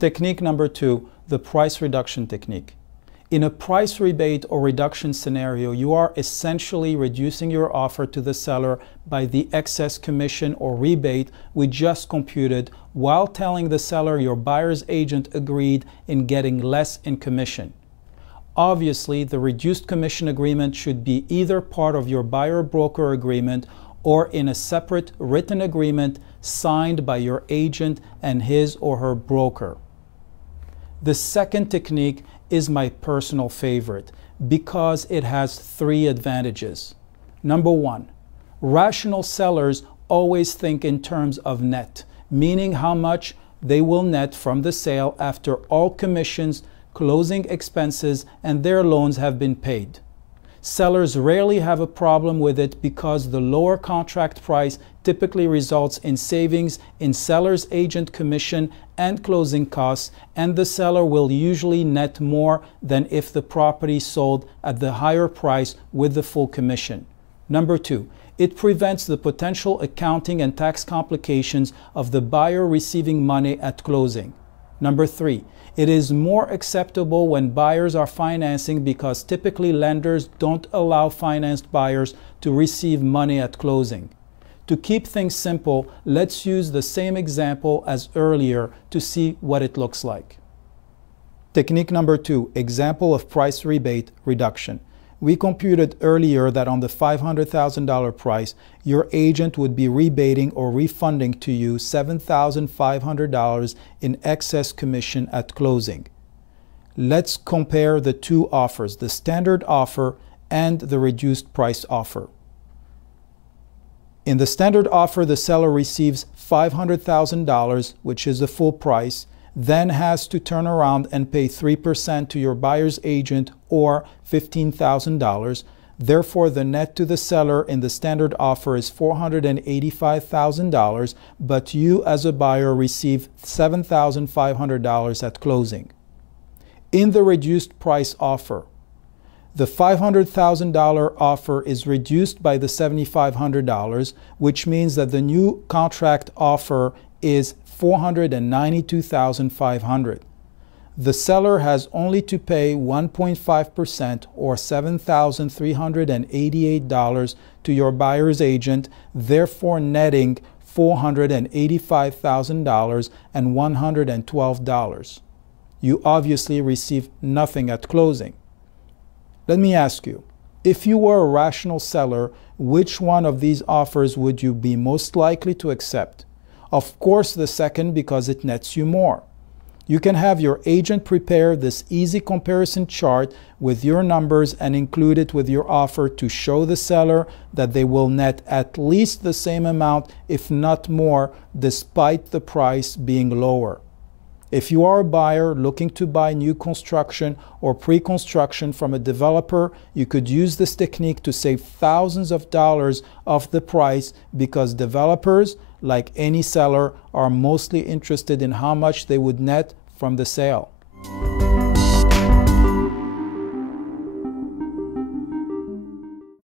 Technique number 2, the price reduction technique. In a price rebate or reduction scenario, you are essentially reducing your offer to the seller by the excess commission or rebate we just computed, while telling the seller your buyer's agent agreed in getting less in commission. Obviously, the reduced commission agreement should be either part of your buyer-broker agreement or in a separate written agreement signed by your agent and his or her broker. The second technique is my personal favorite because it has 3 advantages. Number 1, rational sellers always think in terms of net, meaning how much they will net from the sale after all commissions, closing expenses, and their loans have been paid. Sellers rarely have a problem with it because the lower contract price typically results in savings in seller's agent commission and closing costs, and the seller will usually net more than if the property sold at the higher price with the full commission. Number 2, it prevents the potential accounting and tax complications of the buyer receiving money at closing. Number 3, it is more acceptable when buyers are financing because typically lenders don't allow financed buyers to receive money at closing. To keep things simple, let's use the same example as earlier to see what it looks like. Technique number 2, example of price rebate reduction. We computed earlier that on the $500,000 price, your agent would be rebating or refunding to you $7,500 in excess commission at closing. Let's compare the 2 offers, the standard offer and the reduced price offer. In the standard offer, the seller receives $500,000, which is the full price, then has to turn around and pay 3% to your buyer's agent or $15,000. Therefore, the net to the seller in the standard offer is $485,000, but you as a buyer receive $7,500 at closing. In the reduced price offer, the $500,000 offer is reduced by the $7,500, which means that the new contract offer is $492,500. The seller has only to pay 1.5% or $7,388 to your buyer's agent, therefore netting $485,000 and $112. You obviously receive nothing at closing. Let me ask you, if you were a rational seller, which one of these offers would you be most likely to accept? Of course, the second, because it nets you more. You can have your agent prepare this easy comparison chart with your numbers and include it with your offer to show the seller that they will net at least the same amount, if not more, despite the price being lower. If you are a buyer looking to buy new construction or pre-construction from a developer, you could use this technique to save thousands of dollars off the price because developers, like any seller, are mostly interested in how much they would net from the sale.